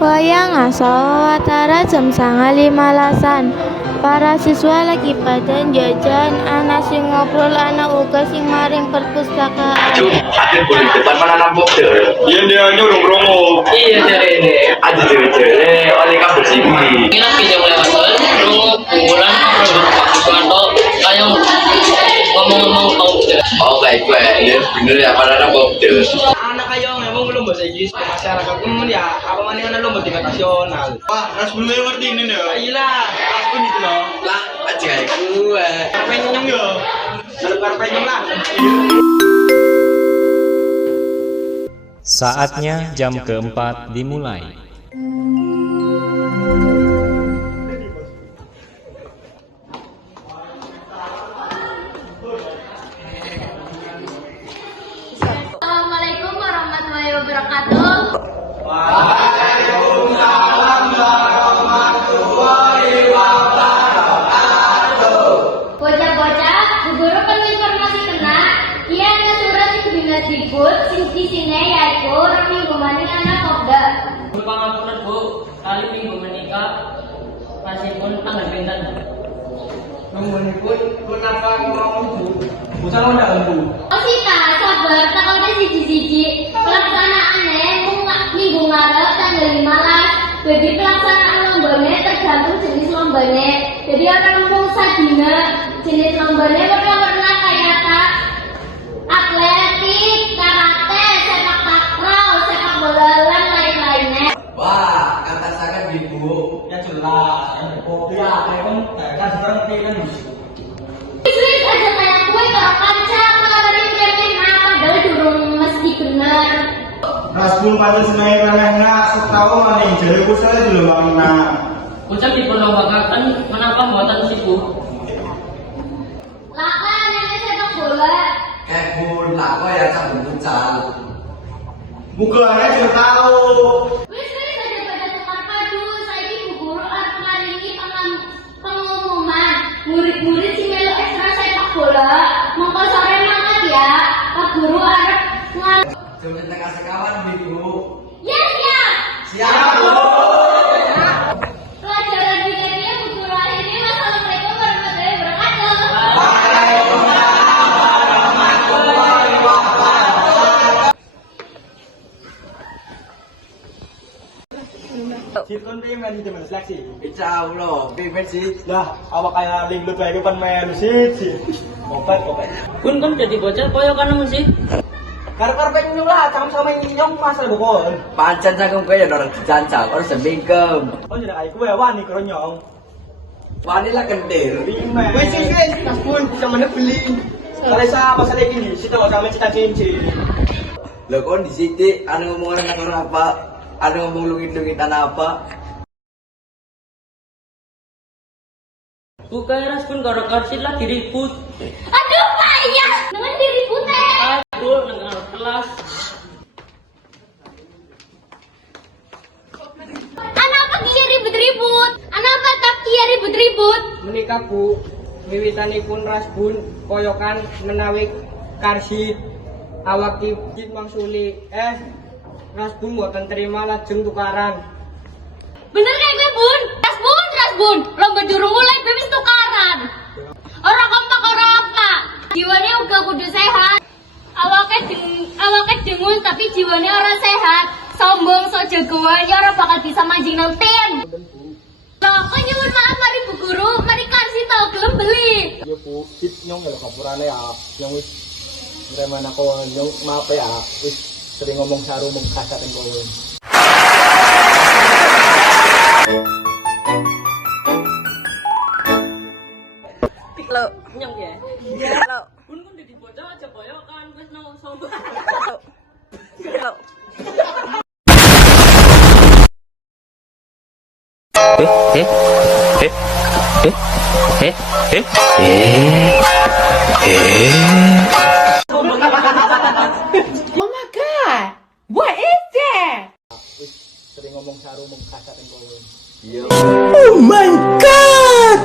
Wayang ngaso watara jam 09.15. Para siswa lagi pada jajan, anak sing ngobrol, anak uga sing maring perpustakaan. Ada boleh depan mana nampak deh? Iya dia nyuruh promo. Iya deh ini. Ada deh oleh kabar sih. Kita bisa melewati promo unggulan atau kayak ngomong-ngomong kau. Oh baik ya bener ya mana nampak deh. Anak kayak memang belum bahasa Inggris masyarakat umum ya. Apa mana anak lomba tingkat nasional? Wah, ras belum ngerti ini nih. Iya, ras pun itu loh. Lah aja gue. Karpenyong yo. Kalau karpenyong lah. Saatnya jam keempat dimulai. Assalamualaikum warahmatullahi wabarakatuh. Waalaikumsalam warahmatullahi wabarakatuh. Bocah-bocah, Bu Guru kan informasi kena, iya ada surat di Kemendikbud sing isine yaiku minggu maning anak kopda. Pangapunten Bu, kali minggu menikah pasipun tanggal pinten. Mengenipun kenapa ngomong Bu? Bukan undangan Bu. Oh sita, sabar, tak ada siji-siji. Pelaksanaannya minggu ngarep tanggal 15. Jadi pelaksanaan lombanya tergantung jenis lombanya. Jadi orang ngomong sadina, jenis lombanya warna-warna kayak tas, atletik, karate, sepak takraw, sepak bola dan lain-lainnya. Wah kata saya ibu. Ya jelas. Kopi apa kan? Kan seperti itu. Wis aja kayak kue kalau kanca kemarin ngeremin padahal durung mesti bener. Rasul pada senai remehna setahu maning jadi pusat dulu bangna. Ucap diperlombakan menapa muatan sibu. Laka nenek sepak bola. Kebun lako ya cabut pucal. Bukulannya sudah tahu. Wis aja pada tukar padu. Saiki Bu Guru arep ngaringi pengumuman murid-murid sing melu ekstra sepak bola. Mongko sore mangkat ya. Pak Guru arep Cuma kasih kawan ibu. Ya ya. Siap bu. Pelajaran dunia Bu Guru ini. Wassalamualaikum warahmatullahi wabarakatuh. Sitkon dia manajemen seleksi. Insya Allah, pipet sih. Dah, awak kayak link lu kayak depan melu sih. Obat. Kun jadi bocah koyo kan sih. Karena pengen lah, sama nyong masalah bukan. Pancen cangkem gue ya orang dicancang, orang sembingkem. Oh jadi kayak gue wani keronyong. Wanita kentir. Lima. Wes tas pun bisa mana beli. Kalau saya masalah ini, situ sama cita cincin. Lo kon di sini, anu ngomong orang apa? Anu ngomong lungit-lungitan apa? Bukan ras pun kalau karsit lah diribut. Aduh payah. Dengan diributnya. Aduh, nang kelas. Anak apa kia ribut-ribut? Anak apa tak kia ribut-ribut? Menikah Bu, wiwitanipun rasbun koyokan menawi karsit awak kipit mangsuli rasbun boten terima lajeng tukaran. Bener kayak gue bun. Rasbun. Lomba durung mulai bebis tukaran. Orang kompak orang apa? Jiwanya uga kudu sehat. Awaknya dengun tapi jiwanya orang sehat. Sombong so jagoan ya orang bakal bisa mancing nang tim. Loh, kok nyuwun maaf mari Bu Guru, mari karsi tau gelem beli. Ya Bu, sit nyong ya kapurane ya. Yang wis reman aku nyong maaf ya. Wis sering ngomong saru mung kasar yang kowe. Lo, Nyong ya. lo, Kun jadi bocah aja koyo kan wis nang sombong. lo. Wis sering ngomong saru mung kasar yang kowe. Iya. Oh my god!